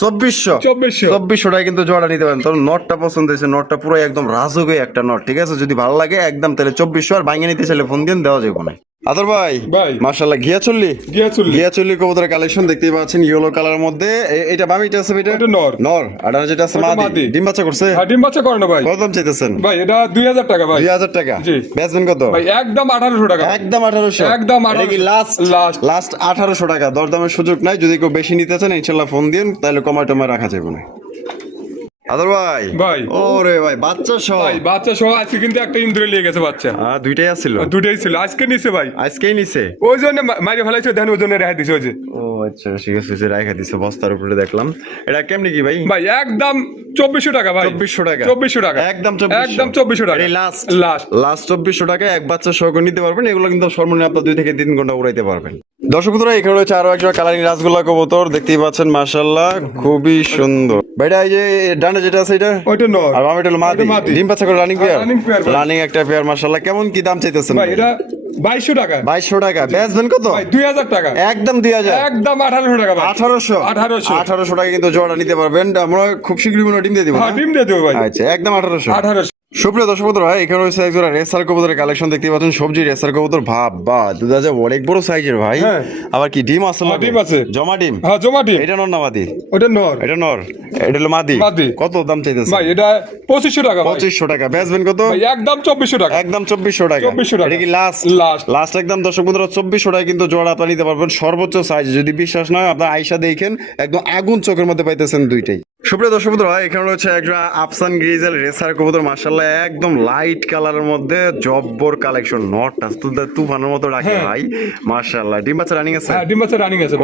2400 2400 2400 টাকা কিন্তু জোড়া নিতে পারেন। তোর নটটা পছন্দ হয়েছে, নটটা পুরো একদম রাজুকে একটা নট, ঠিক আছে? যদি ভালো লাগে একদম তাহলে 2400, আর ভাঙে নিতে চাইলে ফোন দিয়ে দেওয়া যাবে না। আদর ভাই ভাই। মাশাআল্লাহ ঘিয়া চল্লি গিয়াচুল্লি। ঘিয়া চল্লি কবুতরের কালেকশন দেখতেই পাচ্ছেন ইয়েলো কালার মধ্যে। এটা বামিটা আছে এটা? এটা নর। নর। আর যেটা আছে ওটা মাদি। মাদি। ডিম বাচ্চা করছে? হ্যাঁ ডিম বাচ্চা করে না ভাই। কত দাম চাইতেছেন? ভাই এটা 2,000 টাকা ভাই। 2,000 টাকা। জি। বেচবেন কত? ভাই একদম 1,800 টাকা। একদম 1800। একদম এটা কি 1800 লাস্ট? লাস্ট। লাস্ট 1800 টাকা। দরদামের সুযোগ নাই, যদি কেউ বেশি নিতে চান ইনশাআল্লাহ ফোন দিন, তাহলে কমায় টমায় রাখা যাবে না। আদর ভাই ভাই। ওরে ভাই বাচ্চা সহ। ভাই বাচ্চা সহ আজকে কিন্তু একটা ইন্দ্রে নিয়ে গেছে বাচ্চা। দুইটাই আছিল? দুটাই ছিল, আজকে নিছে ভাই। আজকেই নিছে? ওই জন্য মারি ফেলাইছে, দেন ওই জন্য রেহাই দিছে ওই যে। ও আচ্ছা ঠিক আছে, রাখা দিছে বস্তার উপরে দেখলাম। এটা কেমনি কি ভাই? ভাই একদম 2,400 টাকা ভাই। 2400 টাকা। 2,400 টাকা। একদম 2400। একদম 2,400 টাকা। এই লাস্ট? লাস্ট। লাস্ট 2,400 টাকা এক বাচ্চা সহ নিতে পারবেন। এগুলো কিন্তু সর্বনিম্ন আপনার 2 থেকে 3 ঘন্টা উড়াইতে পারবেন। দর্শক বন্ধুরা এখানে রয়েছে আরো একটা কালারিং রাসগোল্লা কবুতর দেখতেই পাচ্ছেন মাশাআল্লাহ, খুবই সুন্দর। ভাইটা এই যে ডানে যেটা আছে এটা? ওইটা নর। আর বামে এটা হলো মাদি। ওইটা মাদি। ডিম বাচ্চা করে রানিং পেয়ার? রানিং পেয়ার ভাই। রানিং একটা পেয়ার মাশাআল্লাহ। কেমন কি দাম চাইতেছেন? ভাই এটা 2,200 টাকা। 2,200 টাকা। বেচবেন কত? ভাই 2,000 টাকা। একদম 2,000। একদম 1,800 টাকা ভাই। 1800 1800 1800 টাকা কিন্তু জোড়া নিতে পারবেন। আমরা খুব শীঘ্রই মনে হয় ডিম দিয়ে দিব হ্যাঁ না? ডিম দিয়ে দেবো ভাই। আচ্ছা একদম 1800। 1800। সুপ্রিয় দর্শক বন্ধুরা এখানে রয়েছে একজোড়া রেসার কবুতরের কালেকশন দেখতে পাচ্ছেন। সবজি রেসার কবুতর, ভাব বা দুধা যা অনেক বড় সাইজের ভাই। হ্যাঁ। আবার কি ডিম আছে? হ্যাঁ, ডিম আছে। জমা ডিম? হ্যাঁ জমা ডিম। এটা নর না মাদি? ওটা নর। এটা নর। এটা হলো মাদি। মাদি। কত দাম চাইতেছে? ভাই এটা 2,500 টাকা ভাই। 2500 টাকা। বেচবেন কত? ভাই একদম 2,400 টাকা। একদম 2400 টাকা। 2400 টাকা। এটা কি লাস্ট? লাস্ট। লাস্ট একদম দর্শক বন্ধুরা 2400 টাকা কিন্তু জোড়া আপনারা নিতে পারবেন সর্বোচ্চ সাইজ। যদি বিশ্বাস না হয় আপনারা আয়শা দেখেন, একদম আগুন চোখের মধ্যে পাইতেছেন দুইটাই। সুপ্রিয় দর্শক বন্ধুরা, এখানে রয়েছে একজন আফসান গ্রিজেল রেসার কবুতর, মাশাআল্লাহ একদম লাইট কালারের মধ্যে জব্বর কালেকশন, নটটা তুফানের মতো রাখে ভাই, মাশাআল্লাহ। ডিম বাচ্চা রানিং আছে? হ্যাঁ, ডিম বাচ্চা রানিং আছে।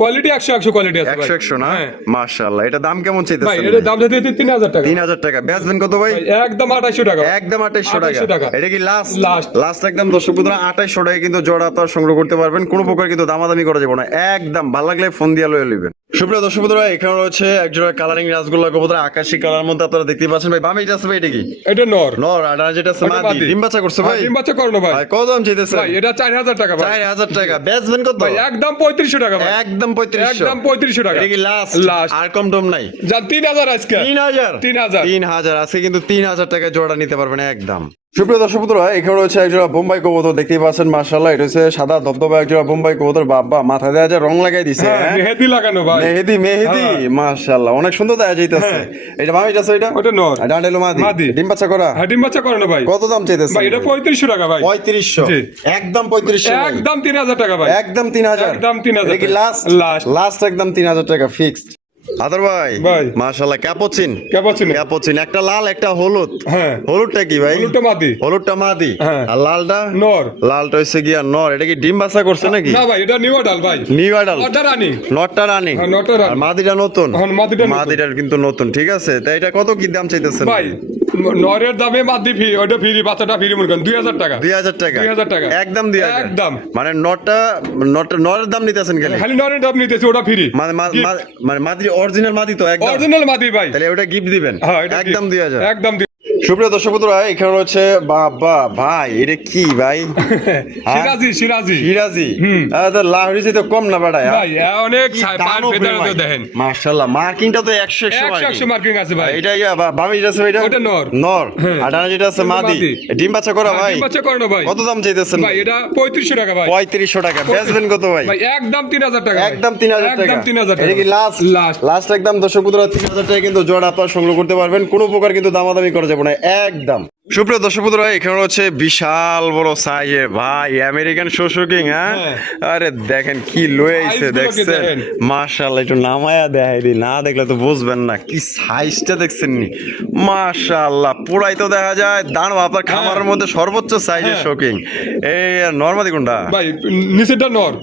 কোয়ালিটি 100 কোয়ালিটি আছে ভাই। 100 না? হ্যাঁ। মাশাআল্লাহ। এটা দাম কেমন ভাই চাইতেছেন? এর দাম যদি 3000 টাকা। 3000 টাকা। বেচবেন কত ভাই? ভাই একদম 2800 টাকা। একদম 2800 2800 টাকা। টাকা। এটা কি লাস্ট? লাস্ট। লাস্ট একদম দর্শক বন্ধুরা 2800 টাকায় কিন্তু জোড়া আপনারা সংগ্রহ করতে পারবেন, কোনো প্রকার কিন্তু দামাদামি করা যাবে না, একদম ভালো লাগলে ফোন দিয়ে লয়ে নেবেন। সুপ্রিয় দর্শক বন্ধুরা, এখানে রয়েছে এক জোড়া কালারিং রাসগোল্লা কবুতর, আকাশী কালার মধ্যে আপনারা দেখতে পাচ্ছেন ভাই। বামে যেটা আছে ভাই, এটা কি? এটা নর। নর। আর যেটা আছে ওটা মাদি। মাদি। ডিম বাচ্চা করছে ভাই? ডিম বাচ্চা করনো ভাই। ভাই কত দাম চাইতেছেন? ভাই এটা 4000 টাকা ভাই। 4000 টাকা। বেচবেন কত? ভাই একদম 3500 টাকা ভাই। একদম 3500। একদম 3500 টাকা। এটা কি লাস্ট? লাস্ট। আর কম টম নাই? যান 3000 আজকে। 3000। 3000 আছে কিন্তু 3000 টাকায় জোড়া নিতে পারবেন একদম। সুপ্রিয় দর্শক বন্ধুরা, এখানে রয়েছে একজোড়া বোম্বাই কবুতর, দেখতেই পাচ্ছেন মাশাআল্লাহ। এটা হচ্ছে সাদা ধবধবা একজোড়া বোম্বাই কবুতর, বাবা মাথা দেওয়া যায় রং লাগাই দিছে। হ্যাঁ, মেহেদি লাগানো ভাই। মেহেদি হ্যাঁ। মাশাআল্লাহ, অনেক সুন্দর দেখা যাইতেছে। এটা মামি আছে? এটা ওটা নর। ডান্ডেলো মাদি। মাদি। ডিম বাচ্চা করা? হ্যাঁ, ডিম বাচ্চা করনো ভাই। কত দাম চাইতেছে ভাই এটা 3500 টাকা ভাই। 3500। জি। একদম 3500। একদম 3000 টাকা ভাই। একদম 3000। একদম 3000 এটা কি টাকা। লাস্ট? লাস্ট। লাস্ট একদম 3000 টাকা ফিক্সড। আদর ভাই ভাই। মাশাআল্লাহ, ক্যাপুচিন। ক্যাপুচিন একটা লাল একটা হলুদ। হ্যাঁ। হলুদটা কি ভাই? হলুদটা মাদি। হলুদটা মাদি। হ্যাঁ। আর লালটা নর। লালটা হচ্ছে গিয়া নর। এটা কি ডিম বাচ্চা করছে নাকি? না ভাই এটা নিউ আডাল ভাই। New adult. ওটা রানি। নটটা রানিং। হ্যাঁ, নটটা রানি। আর মাদিটা নতুন। হ্যাঁ, মাদিটা নতুন। মাদিটার কিন্তু নতুন, ঠিক আছে। তাই এটা কত কি দাম চাইতেছেন ভাই নরের দামে মাদি ফ্রি, ওটা ফ্রি, বাচ্চাটা ফ্রি মনে করেন 2000 টাকা। 2000 টাকা। 2000 টাকা। একদম 2000। একদম। মানে নরের দাম নিতেছেন খালি? খালি নরের দাম নিতেছে, ওটা ফ্রি। মানে মাদি অরিজিনাল মাদি তো একদম? অরিজিনাল মাদি ভাই। তাহলে ওটা গিফট দিবেন? হ্যাঁ, এটা একদম gift। 2000। একদম সুপ্রিয় দর্শক বন্ধুরা, এখানে রয়েছে বাবা ভাই, এটা কি ভাই? সিরাজি। হিরাজি। লাহোরি তো কম না বাড়ায়? ভাই অনেক পার ভেতরে দেখেন মাশাআল্লাহ, মার্কিংটা তো 100 100 মার্কিং আছে ভাই। এটা বামে যেটা আছে এটা? ওটা নর। নর। আর ডানে যেটা আছে মাদি। ডিম বাচ্চা করা ভাই? ডিম বাচ্চা করনো ভাই। কত দাম চাইতেছেন ভাই এটা 3500 টাকা ভাই। 3500 টাকা। বেচবেন কত ভাই? ভাই একদম 3000 টাকা। একদম 3000 টাকা। একদম 3000 টাকা। এটা কি লাস্ট? লাস্ট। লাস্ট একদম দর্শক বন্ধুরা 3000 টাকা কিন্তু জোড়া আপনারা সংগ্রহ করতে পারবেন, কোনো প্রকার কিন্তু দামাদামি করা যাবে না একদম। সুপ্রিয় দর্শক বন্ধুরা, এখানে হচ্ছে বিশাল বড় সাইজের ভাই আমেরিকান শোষো কিং। হ্যাঁ, আরে দেখেন কি লয়েছে, দেখছেন? মাশাআল্লাহ, একটু নামায়া দেখাই দি, না দেখলে তো বুঝবেন না। কি সাইজটা দেখছেন নি? মাশাআল্লাহ, পুরাই তো দেখা যায় দাঁড় আপনার খামারের মধ্যে সর্বোচ্চ সাইজের শোকিং। এই নরমাদি কোনটা ভাই? নিচেরটা নর।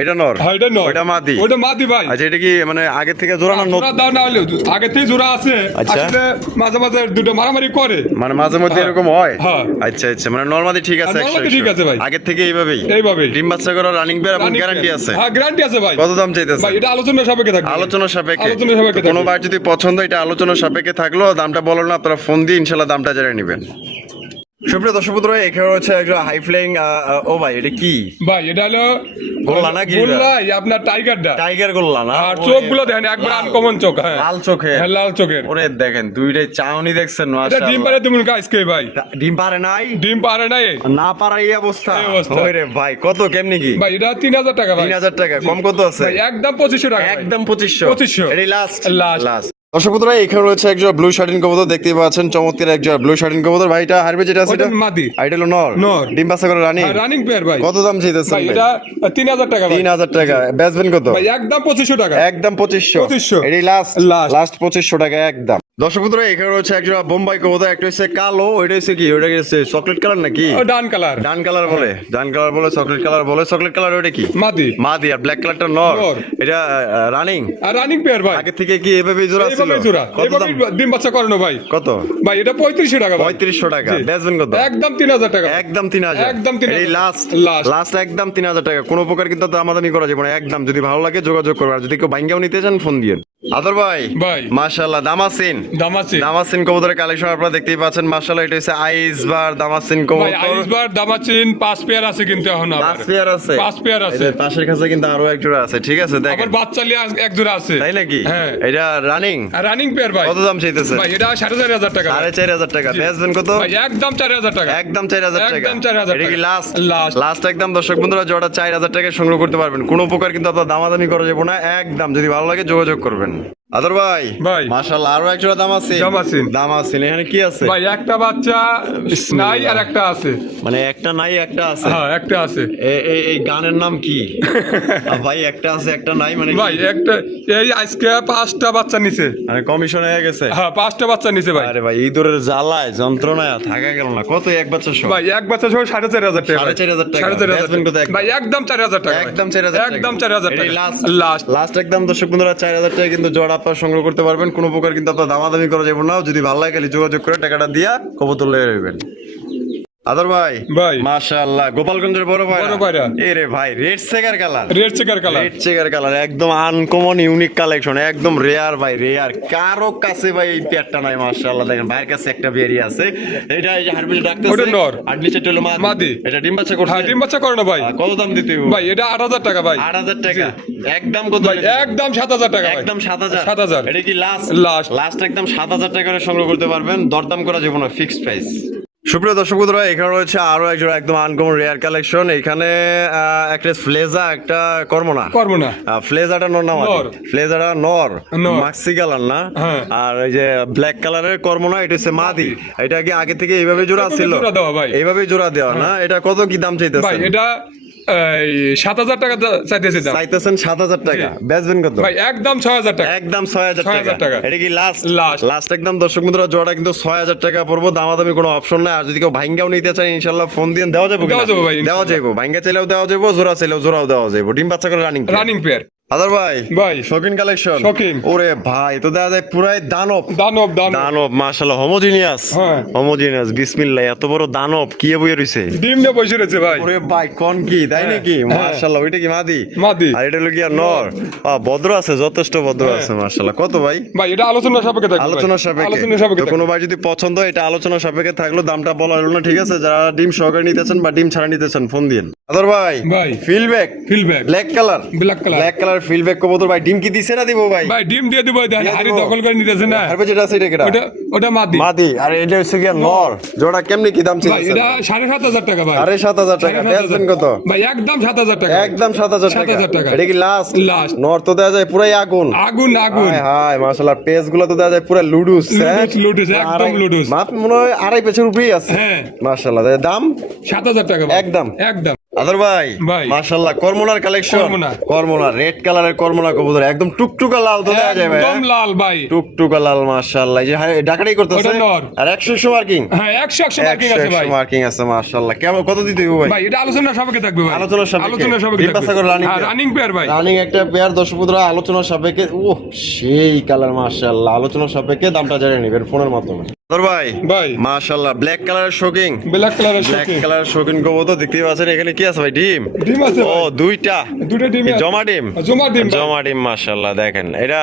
এটা নর। হ্যাঁ, এটা নর। ওটা মাদি। ওটা মাদি ভাই। আচ্ছা, এটা কি মানে আগে থেকে জোড়া না নতুন? জোড়া দাও না হলে আগে থেকে জোড়া আছে। আচ্ছা। আসলে মাঝে মাঝে দুটো মারামারি করে, মানে মাঝে মধ্যে এরকম হয়? হ্যাঁ। আচ্ছা আচ্ছা, মানে নরমালি ঠিক আছে। নরমালি ঠিক আছে ভাই। আগের থেকে এইভাবেই এইভাবেই ডিম বাচ্চা করা রানিং বের এবং গ্যারান্টি আছে? হ্যাঁ, গ্যারান্টি আছে ভাই। কত দাম চাইতেছে ভাই এটা আলোচনা সাপেক্ষে থাকবে। আলোচনা সাপেক্ষে? আলোচনা সাপেক্ষে কোনো থাকবে। বার যদি পছন্দ, এটা আলোচনা সাপেক্ষে থাকলো, দামটা বললো না, আপনারা ফোন দিয়ে ইনশাআল্লাহ দামটা জেনে নেবেন। সুপ্রিয় দর্শক বন্ধুরা, এখানে হচ্ছে একটা হাই ফ্লাইং। ও ভাই এটা কি ভাই? এটা হলো গোল্লা নাকি? গোল্লাই আপনার টাইগারটা। টাইগার গোল্লা না? আর চোখগুলো দেখেন একবার আনকমন চোখ। হ্যাঁ, লাল চোখে। হ্যাঁ, লাল চোখের। ওরে দেখেন দুইটাই চাউনি, দেখছেন? এটা ডিম পারে তুমি গাইসকে ভাই। ডিম পারে নাই? ডিম পারে নাই না পারা এই অবস্থা? এই অবস্থা। ওরে ভাই, কত কেমনি কি? ভাই এটা 3000 টাকা ভাই। 3000 টাকা। কম কত আছে? ভাই একদম 2500 টাকা। একদম 2500। 2500 এটাই লাস্ট? লাস্ট। লাস্ট। দর্শক বন্ধুরা, এখানে রয়েছে একজন ব্লু শার্টিন কবুতর, দেখতেই পাচ্ছেন চমৎকার একজন ব্লু শার্টিন কবুতর। ভাই এটা হারবে যেটা আছে ওটা এটা মাদি। আর এটা হলো নর। নর। ডিম বাচ্চা করে রানিং? রানিং পেয়ার ভাই। কত দাম চাইতেছেন ভাই ভাই? এটা 3000 টাকা ভাই। 3000 টাকা। বেচবেন কত? ভাই একদম 2500 টাকা। একদম 2500। 2500 এটাই লাস্ট? লাস্ট। লাস্ট 2500 টাকা একদম। দর্শক বন্ধুরা, এখানে রয়েছে একজন বোম্বাই কবুতর, একটা হচ্ছে কালো, ওইটা হচ্ছে কি? ওইটা হচ্ছে চকলেট কালার নাকি? ও ডান কালার। ডান কালার বলে? ডান কালার বলে, চকলেট কালার বলে। চকলেট কালার ওইটা কি? মাদি। মাদি। আর ব্ল্যাক কালারটা নর। নর। এটা রানিং? আর রানিং পেয়ার ভাই। আগে থেকে কি এভাবে জোড়া ছিল? এইভাবে জোড়া। কত দাম? এইভাবে ডিম বাচ্চা করানো ভাই। কত ভাই? এটা 3500 টাকা ভাই। 3500 টাকা। জি। বেচবেন কত? একদম 3000 টাকা। একদম 3000। একদম 3000 এই লাস্ট? লাস্ট। লাস্ট একদম 3000 টাকা। কোনো প্রকার কিন্তু দামাদামি করা যাবে না একদম। যদি ভালো লাগে যোগাযোগ করবে, আর যদি কেউ বাইঙ্গাও নিতে চান ফোন দিয়ে। আদর ভাই ভাই মাশাআল্লাহ, দামাসিন। দামাসিন। দামাসিন কবুতরের কালেকশন আপনারা দেখতেই পাচ্ছেন। মাশাআল্লাহ, এটা হচ্ছে আইসবার দামাসিন ভাই কবুতর। আইসবার দামাচিন 5 পেয়ার আছে কিন্তু এখন আবার। 5 পেয়ার আছে? 5 পেয়ার আছে। এদের পাশের কাছে কিন্তু আরো এক জোড়া আছে, ঠিক আছে? দেখেন আবার বাচ্চা লিয়ে এক জোড়া আছে। তাই নাকি? হ্যাঁ। এটা রানিং? আর রানিং পেয়ার ভাই। কত দাম চাইতেছে? ভাই এটা 4500 টাকা। 4500 টাকা। বেচবেন কত? ভাই একদম 4000 টাকা। একদম 4000 টাকা। একদম 4000 এটা কি টাকা। লাস্ট? লাস্ট। লাস্ট একদম। দর্শক বন্ধুরা, জোড়া 4000 টাকায় সংগ্রহ করতে পারবেন, কোনো প্রকার কিন্তু আপনার দামাদামি করা যাবে না একদম। যদি ভালো লাগে যোগাযোগ করবেন। আদর ভাই ভাই। মাশাআল্লাহ আরো একটা দাম আছে দাম আছে এখানে কি আছে ভাই একটা বাচ্চা নাই আর একটা আছে, মানে একটা নাই একটা আছে। হ্যাঁ একটা আছে। এই গানের নাম কি? ভাই একটা আছে একটা নাই মানে ভাই একটা এই আজকে 5টা বাচ্চা নিছে, মানে কমিশন হয়ে গেছে। হ্যাঁ 5টা বাচ্চা নিছে ভাই। আরে ভাই ইঁদুরের জ্বালায় যন্ত্রণায় থাকা গেল না। কত এক বাচ্চা সহ? ভাই এক বাচ্চা সহ 4,500 টাকা। 4,500 টাকা। 4,500 কত এক? ভাই একদম 4,000 টাকা। একদম 4,000 টাকা। একদম 4,000 টাকা। লাস্ট একদম দর্শক বন্ধুরা 4,000 টাকা কিন্তু জোড়া আপনারা সংগ্রহ করতে পারবেন। কোনো প্রকার কিন্তু আপনার দামাদামি করা যাবে না। যদি ভালো লাগে খালি যোগাযোগ করে টাকাটা দিয়া কবুতর লয়ে নেবেন। আদর ভাই মাশাআল্লাহ গোপালগঞ্জের বড় ভাই এ রে ভাই রেড চেকার কালার একদম আনকমন ইউনিক কালেকশন, একদম রেয়ার ভাই রেয়ার। কারো কাছে ভাই এই পেয়ারটা নাই মাশাআল্লাহ। দেখেন ভাইয়ের কাছে একটা বেরিয়ে আছে। এটা এই যে হারবিল ডাকতেছে ওটা নর আর নিচেটা হলো মাদি। এটা ডিম বাচ্চা করছে? হ্যাঁ ডিম বাচ্চা করে না ভাই। কত দাম দিতে হবে ভাই? এটা 8,000 টাকা ভাই। 8,000 টাকা একদম। কত ভাই? একদম 7,000 টাকা ভাই। একদম 7,000। 7,000 এটা কি লাস্ট একদম 7,000 টাকা করে সংগ্রহ করতে পারবেন। দরদাম করা যাবে না, ফিক্সড প্রাইস। সুপ্রিয় দর্শক বন্ধুরা এখানে রয়েছে আরো একজন একদম আনকমন রেয়ার কালেকশন। এখানে একটা ফ্লেজা একটা কর্মনা ফ্লেজাটা নর না ফ্লেজাটা নর মাক্সি কালার না, আর এই যে ব্ল্যাক কালারের কর্মনা এটা হচ্ছে মাদি। এটা কি আগে থেকে এইভাবে জোড়া ছিল? এইভাবে জোড়া দেওয়া না। এটা কত কি দাম চাইতেছে ভাই? এটা 7,000 টাকা চাইতেছে দাম। চাইতেছেন 7,000 টাকা। বেচবেন কত ভাই? একদম 6,000 টাকা। একদম 6,000 টাকা। এটা কি লাস্ট একদম দর্শক বন্ধুরা জোড়া কিন্তু 6,000 টাকা পড়বো। দামাদামি কোনো অপশন নাই। আর যদি কেউ ভাঙ্গাও নিতে চায় ইনশাআল্লাহ ফোন দিয়ে দেওয়া যাবে। দেওয়া যাবে ভাঙ্গা চাইলেও দেওয়া যাবে, জোড়া চাইলেও জোড়াও দেওয়া যাবে। ডিম বাচ্চা করে রানিং পেয়ার। আদর ভাই শৌখিন কালেকশন। ওরে ভাই তো দেখা যায় পুরাই দানব মাশাআল্লাহ। হোমোজিনিয়াস বিসমিল্লাহ। এত বড় দানব কি বইয়ে রইছে? ডিম নিয়ে বসে রয়েছে ভাই। ওরে ভাই কোন কি তাই নাকি? মাশাআল্লাহ। ওইটা কি মাদি? আর এটা হলো কি নর? ভদ্র আছে, যথেষ্ট ভদ্র আছে মাশাআল্লাহ। কত ভাই? ভাই এটা আলোচনা সাপেক্ষে থাকবে। আলোচনা সাপেক্ষে। কোনো ভাই যদি পছন্দ এটা আলোচনা সাপেক্ষে থাকলো। দামটা বলা হলো না, ঠিক আছে? যারা ডিম সহকারে নিতেছেন বা ডিম ছাড়া নিতেছেন ফোন দিন। আদর ভাই ফিলব্যাক ব্ল্যাক কালার ফিলব্যাক কবুতর ভাই। ডিম কি দিছে না দিব ভাই? ভাই ডিম দিয়ে দিব। হাড়ি দখল করে নিতেছে না। আর যেটা আছে এটা ওটা মাদি। আর এটা হচ্ছে কি নর। জোড়া কেমনে কি দাম ছিল? ভাই এটা 7,500 টাকা ভাই। 7,500 টাকা। বেচবেন কত? ভাই একদম 7,000 টাকা। একদম 7,000 টাকা। এটা কি লাস্ট? নর তো দেয়া যায় পুরাই আগুন। হাই মাশাআল্লাহ। পেজ গুলো তো দেয়া যায় পুরো লুডুস। একদম লুডুস। মাপ মনে হয় 2.5 পেজের উপরেই আছে। মাশাআল্লাহ। দাম 7,000 টাকা একদম। আদর ভাই মাশাআল্লাহ কর্মনার কালেকশন। কর্মনা রেড কালারের কর্মনা কবুতর একদম টুকটুকা লাল তো দেয়া যায় ভাই। একদম লাল ভাই। টুকটুকা লাল মাশাআল্লাহ। এই যে ডাকাটাই করতেছে। আর 100 মার্কিং। হ্যাঁ 100 মার্কিং আছে ভাই। মার্কিং আছে মাশাআল্লাহ। কেমন কত দিতে হবে ভাই? ভাই এটা আলোচনা সাপেক্ষে থাকবে ভাই। আলোচনা সাপেক্ষে। ডিম বাচ্চা করে রানিং পেয়ার ভাই। রানিং একটা পেয়ার দর্শক বন্ধুরা আলোচনা সাপেক্ষে। ওহ সেই কালার মাশাআল্লাহ। আলোচনা সাপেক্ষে দামটা জানিয়ে নেবেন ফোনের মাধ্যমে। আদর ভাই মাশাআল্লাহ ব্ল্যাক কালারের শোকিং। ব্ল্যাক কালারের শোকিং কবুতর দেখতে পাচ্ছেন। এখানে কি আছে ভাই? ডিম আছে। ও দুইটা ডিম। জমা ডিম মাশাআল্লাহ। দেখেন এটা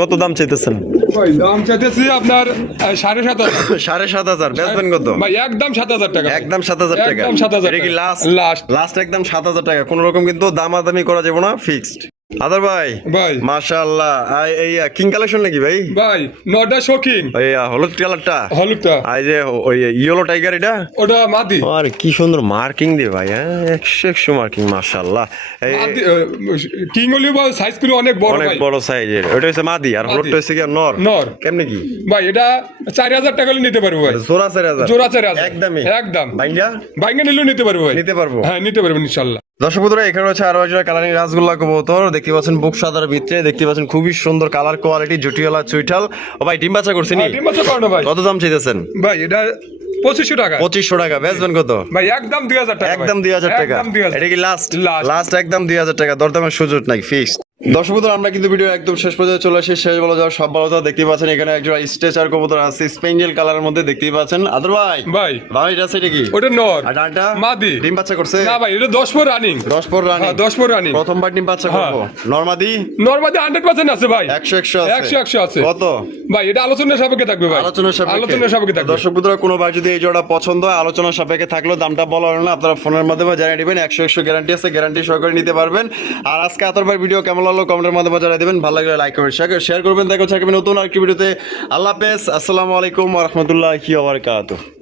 কত দাম চাইতেছেন? ভাই দাম চাইতেছি আপনার 7,500। বেচবেন কত? ভাই একদম 7,000 টাকা। একদম 7,000 টাকা। এটা কি লাস্ট একদম 7,000 টাকা। কোন রকম কিন্তু দামাদামি করা যাবে না, ফিক্সড। আদর ভাই মাশাআল্লাহ। এই কিং কালেকশন নাকি ভাই? ভাই নটা শৌখিন। এই হলুদ কালারটা এই যে ওই ইয়েলো টাইগার এটা ওটা মাদি। আর কি সুন্দর মার্কিং দিয়ে ভাই। 100 মার্কিং মাশাআল্লাহ। এই কিং হলিও সাইজ গুলো অনেক বড় সাইজের। ওটা হচ্ছে মাদি আর হলুদটা হচ্ছে কি নর। কেমনে কি ভাই? এটা 4,000 টাকা হলে নিতে পারবো ভাই। জোড়া 4,000 একদম বাইঙ্গা নিলেও নিতে পারবো ভাই। হ্যাঁ নিতে পারবো ইনশাআল্লাহ। দর্শক বন্ধুরা এখানে রয়েছে আরো একজন কালারিং রাসগোল্লা কবুতর। দেখতে পাচ্ছেন বুক সাদার ভিতরে। দেখতে পাচ্ছেন খুবই সুন্দর কালার কোয়ালিটি জুটিওয়ালা চুইঠাল। ও ভাই ডিম বাচ্চা করছেন? ডিম বাচ্চা করো না ভাই। কত দাম চাইতেছেন? ভাই এটা 2500 টাকা। 2500 টাকা। বেচবেন কত? ভাই একদম 2,000 টাকা। একদম 2,000 টাকা। এটা কি লাস্ট একদম 2,000 টাকা। দরদামের সুযোগ নাই, ফিক্সড। দর্শক বন্ধুরা আমরা কিন্তু ভিডিও একদম শেষ পর্যায়ে চলে আসি। শেষ বলা যাওয়ার সব ভালো দেখতে পাচ্ছেন। এখানে একজন স্ট্রেচার কবুতর আছে স্পেঞ্জেল কালারের মধ্যে দেখতেই পাচ্ছেন। আদর ভাই এটা আছে এটা কি? ওটা নর। আর ডানটা মাদি। ডিম বাচ্চা করছে? না ভাই এটা 10 পর রানিং। 10 পর রানিং। প্রথমবার ডিম বাচ্চা করব। নরমাদি 100% আছে ভাই। 100 আছে। কত ভাই? এটা আলোচনা সাপেক্ষে থাকবে ভাই। আলোচনা সাপেক্ষে থাকবে। দর্শক বন্ধুরা কোনো ভাই যদি এই জোড়া পছন্দ হয় আলোচনা সাপেক্ষে থাকলো দামটা বলা হলো না, আপনারা ফোনের মাধ্যমে জানিয়ে নেবেন। 100 গ্যারান্টি আছে, গ্যারান্টি সহকারে নিতে পারবেন। আর আজকে আতর ভাই ভিডিও কেমন লাগলো কমেন্টের মাধ্যমে জানিয়ে দেবেন। ভালো লাগলে লাইক করবেন, শেয়ার করবেন। দেখা হচ্ছে নতুন আর কি ভিডিওতে। আল্লাহ হাফেজ। আসসালামু আলাইকুম ওয়া রাহমাতুল্লাহি ওয়া বারাকাতুহু।